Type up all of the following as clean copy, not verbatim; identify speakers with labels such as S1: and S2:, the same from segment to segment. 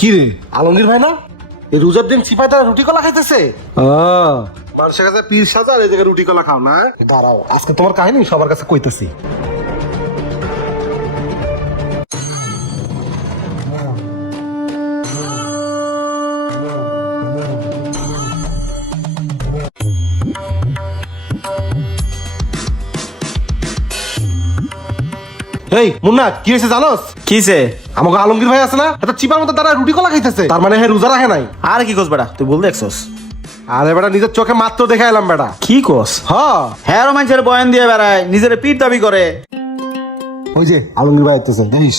S1: কি রে আলমগীর ভাই না এই রোজার দিন চিপাই তারা রুটি কলা খাইতেছে মানুষের কাছে পীর সাজা এই জায়গায় রুটি কলা খাও না দাঁড়াও আজকে তোমার কাহিনী সবার কাছে কইতেছি। এই মুন্না কি হয়েছে জানোস?
S2: কিসে?
S1: আমাকে আলমগীর ভাই আছে না এটা চিপার মতো তারা রুটি কলা খাইতেছে, তার মানে রোজা রাখে নাই।
S2: আর কি কোস বেটা, তুই বল দেখছস?
S1: আরে বেটা নিজের চোখে মাত্র দেখে এলাম বেটা।
S2: কি কোস? হ্যাঁ রোমাঞ্চের বয়ান দিয়ে বেড়ায়, নিজের পিঠ দাবি করে।
S1: ওই যে আলমগীর ভাই আসতেছে দেখিস।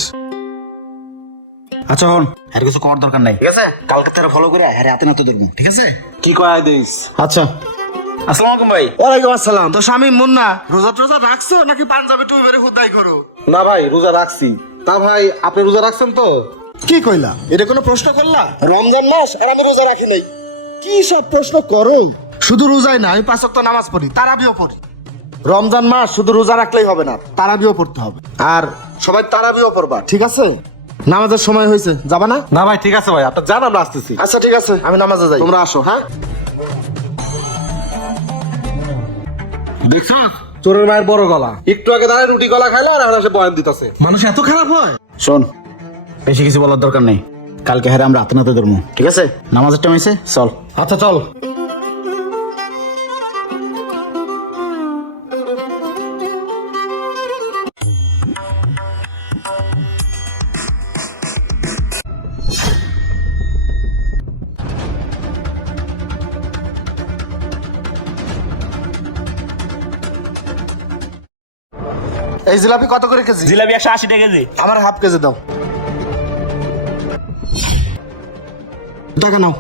S2: আচ্ছা হন, আর কিছু করার দরকার নাই, ঠিক আছে? কালকে তারা ফলো করে আরে হাতে নাতে ধরবো, ঠিক আছে?
S1: কি কয় দেখিস।
S2: আচ্ছা আসসালামু আলাইকুম ভাই।
S3: ওয়ালাইকুম আসসালাম। তো স্বামী মুন্না রোজা টোজা রাখছো নাকি পাঞ্জাবি টুপি বেড়ে খুদাই করো?
S1: না ভাই রোজা রাখছি। তা ভাই আপনি রোজা রাখছেন তো?
S3: কি কইলা? এটা কোনো প্রশ্ন করলা? রমজান মাস আর আমি রোজা রাখি নাই। কি সব প্রশ্ন করো? শুধু রোজাই না, আমি 5 ওয়াক্ত নামাজ পড়ি, তারাবিও পড়ি। রমজান মাস শুধু রোজা রাখলেই হবে না, তারাবিও পড়তে হবে। আর সবাই তারাবিও পড়বা, ঠিক আছে? নামাজের সময় হয়েছে, যাবা না?
S1: না ভাই ঠিক আছে ভাই, আপনার জান আমরা আসতেছি।
S3: আচ্ছা ঠিক আছে, আমি নামাজে যাই,
S1: তোমরা আসো। হ্যাঁ দেখছো চোরের মায়ের বড় গলা, একটু আগে দাঁড়ায় রুটি গলা খাইলে আর এখন এসে বয়ান দিতেছে। মানুষ এত খারাপ হয়?
S2: শোন, বেশি কিছু বলার দরকার নেই, কালকে হ্যাঁ আমরা হাতে নাতে ধরবো, ঠিক আছে? নামাজের টাইম হয়েছে, চল।
S1: আচ্ছা চল।
S3: এই জিলাপি কত করে কেজি?
S2: জিলাপি 180 টাকা কেজি।
S3: আমার হাফ কেজি দাও। টাকা নাও।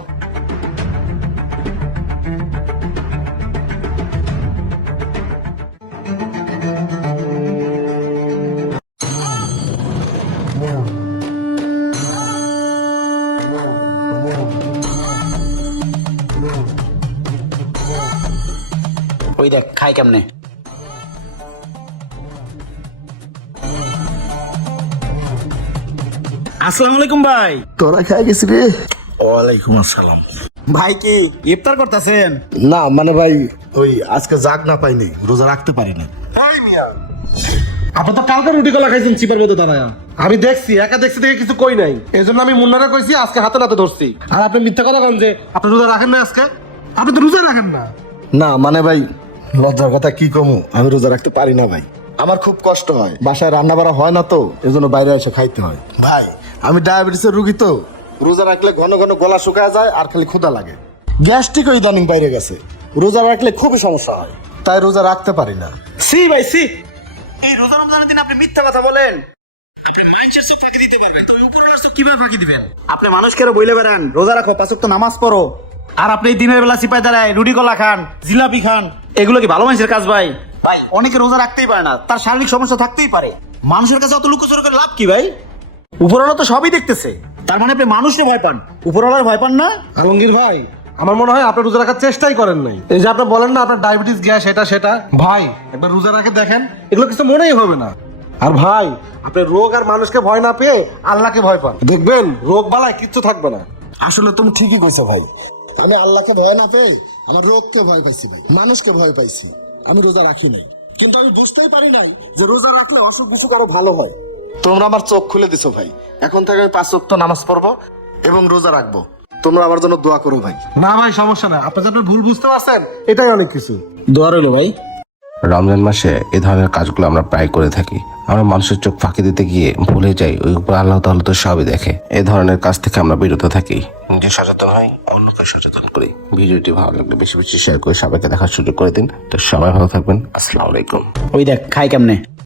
S2: ওই দেখ খাই কেমনে। আসসালামু আলাইকুম ভাই।
S3: তোরা খাই গেছি রে।
S2: ওয়ালাইকুম আসসালাম। ভাই কি ইফতার করতেছেন?
S3: না মানে ভাই ওই আজকে জাগ না পাইনি, রোজা রাখতে পারি না।
S1: আপনি তো কালকে রুটি গলা খাইছেন চিপার মধ্যে দাঁড়ায়। আমি দেখছি, একা দেখছি দেখে কিছু কই নাই, এই জন্য আমি মুন্নারে কইছি আজকে হাতে নাতে ধরছি। আর আপনি মিথ্যা কথা বলেন যে আপনি রোজা রাখেন না আজকে। আপনি তো রোজা রাখেন না।
S3: না মানে ভাই লজ্জার কথা কি কমু, আমি রোজা রাখতে পারি না ভাই। আমার খুব কষ্ট হয়, বাসায় রান্না বাড়া হয় না তো, এজন্য বাইরে এসে খাইতে হয়। ভাই আমি ডায়াবেটিসের রুগী তো, রোজা রাখলে ঘন ঘন গলা শুকায় যায় আর খালি ক্ষুধা লাগে। গ্যাস্ট্রিকও ইদানিং বাইরে গেছে, রোজা রাখলে খুবই সমস্যা হয়, তাই রোজা রাখতে পারি না।
S2: সি ভাই সি, এই রোজা রমজানের দিন আপনি মিথ্যা কথা বলেন। আপনি মানুষের চোখ ফাঁকি দিতে পারবেন, তবে উপরওয়ালার চোখ কিভাবে ফাঁকি দিবেন? আপনি মানুষকে বইলে বেড়ান রোজা রাখো, 5 ওয়াক্ত নামাজ পড়ো, আর আপনি দিনের বেলা সিপাই দাঁড়ায় রুটি কলা খান, জিলাপি খান। এগুলো কি ভালো মানুষের কাজ ভাই? ভাই অনেকে রোজা রাখতেই পারে না, তার শারীরিক সমস্যা থাকতেই পারে। মানুষের কাছে অত লুকোচুরি করে লাভ কি ভাই? উপরওয়ালা তো সবই দেখতেছে, তার মানে আপনি মানুষকে ভয় পান, উপরওয়ালার ভয় পান না?
S1: আলমগীর ভাই আমার মনে হয় আপনি রোজা রাখার চেষ্টাই করেন নাই। এই যে আপনি বলেন না আপনার ডায়াবেটিস গ্যাস এটা সেটা, ভাই একবার রোজা রাখে দেখেন, এগুলো কিছু মনেই হবে না। আর ভাই আপনি রোগ আর মানুষকে ভয় না পেয়ে আল্লাহকে ভয় পান, দেখবেন রোগ বালায় কিচ্ছু থাকবে না।
S3: আসলে তুমি ঠিকই কইছো ভাই, আমি আল্লাহকে ভয় না পেয়ে আমার রোগকে ভয় পাইছি ভাই, মানুষকে ভয় পাইছি। আমি রোজা রাখি নাই, কিন্তু আমি বুঝতেই পারি নাই যে রোজা রাখলে অসুখ বিসুখ আরো ভালো হয়। তোমরা আমার চোখ খুলে দিছো ভাই, এখন থেকে আমি 5 ওয়াক্ত নামাজ পড়বো এবং রোজা রাখবো। তোমরা আমার জন্য দোয়া করো ভাই।
S1: না ভাই সমস্যা না, আপনি আপনার ভুল বুঝতে পারছেন, এটাই অনেক কিছু।
S2: দোয়া রইলো ভাই।
S4: রমজান মাসে এই ধরনের কাজগুলো আমরা প্রায় করে থাকি। আমরা মানুষের চোখ ফাঁকি দিতে গিয়ে ভুলে যাই ওই উপর আল্লাহ তাআলা তো সবই দেখে। এই ধরনের কাজ থেকে আমরা বিরত থাকি, নিজে সচেতন হই, অন্যকে সচেতন করি। ভিডিওটি ভালো লাগলে বেশি বেশি শেয়ার করে সবাইকে দেখার সুযোগ করে দিন। তো সবাই ভালো থাকবেন, আসসালামু আলাইকুম।
S2: ওই দেখ খাই কেমনে।